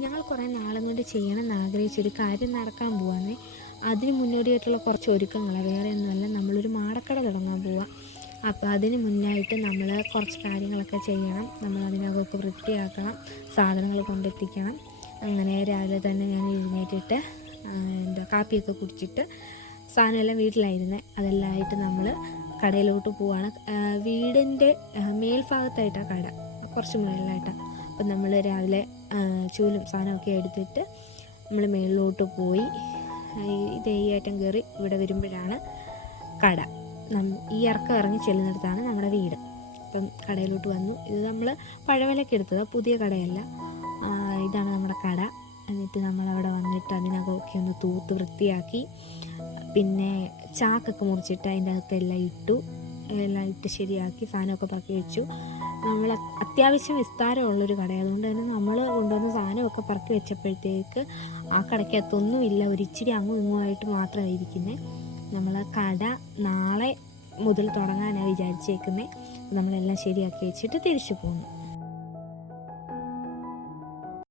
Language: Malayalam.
ഞങ്ങൾ കുറേ നാളും കൊണ്ട് ചെയ്യണമെന്ന് ആഗ്രഹിച്ചൊരു കാര്യം നടക്കാൻ പോവാന്നേ. അതിന് മുന്നോടിയായിട്ടുള്ള കുറച്ച് ഒരുക്കങ്ങളാണ് വേറെ ഒന്നുമല്ല നമ്മളൊരു മാടക്കട തുടങ്ങാൻ പോവാം. അപ്പോൾ അതിന് മുന്നായിട്ട് നമ്മൾ കുറച്ച് കാര്യങ്ങളൊക്കെ ചെയ്യണം. നമ്മൾ അതിനകമൊക്കെ വൃത്തിയാക്കണം സാധനങ്ങൾ കൊണ്ടെത്തിക്കണം. അങ്ങനെ രാവിലെ തന്നെ ഞാൻ എഴുന്നേറ്റിട്ട് എന്താ കാപ്പിയൊക്കെ കുടിച്ചിട്ട് സാധനമെല്ലാം വീട്ടിലായിരുന്നേ. അതെല്ലാം ആയിട്ട് നമ്മൾ കടയിലോട്ട് പോവാണ്. വീടിന്റെ മേൽഭാഗത്തായിട്ടാണ് കട. കുറച്ച് മുകളിലായിട്ടാണ് അപ്പം നമ്മൾ രാവിലെ ചൂലും സാധനമൊക്കെ എടുത്തിട്ട് നമ്മൾ മേളിലോട്ട് പോയി. ഇത് ഈ ഏറ്റം കയറി ഇവിടെ വരുമ്പോഴാണ് കട. ഈ ഇറക്കം ഇറങ്ങി ചെല്ലുന്നിടത്താണ് നമ്മുടെ വീട്. അപ്പം കടയിലോട്ട് വന്നു. ഇത് നമ്മൾ പഴവിലൊക്കെ എടുത്തത് പുതിയ കടയല്ല. ഇതാണ് നമ്മുടെ കട. എന്നിട്ട് നമ്മളവിടെ വന്നിട്ട് അതിനകമൊക്കെ ഒന്ന് തൂത്ത് വൃത്തിയാക്കി പിന്നെ ചാക്കൊക്കെ മുറിച്ചിട്ട് അതിന്റെ അകത്തെല്ലാം ഇട്ടു. എല്ലാം ഇട്ട് ശരിയാക്കി സാധനമൊക്കെ പറക്കി വെച്ചു. നമ്മൾ അത്യാവശ്യം വിസ്താരമുള്ളൊരു കട അതുകൊണ്ട് തന്നെ നമ്മൾ കൊണ്ടുവന്ന സാധനമൊക്കെ പറക്കി വെച്ചപ്പോഴത്തേക്ക് ആ കടയ്ക്കകത്തൊന്നുമില്ല ഒരിച്ചിരി അങ്ങും ഇങ്ങുമായിട്ട് മാത്രമാണ് ഇരിക്കുന്നത് നമ്മൾ കട നാളെ മുതൽ തുടങ്ങാനാണ് വിചാരിച്ചേക്കുന്നത് നമ്മളെല്ലാം ശരിയാക്കി വെച്ചിട്ട് തിരിച്ചു പോന്നു.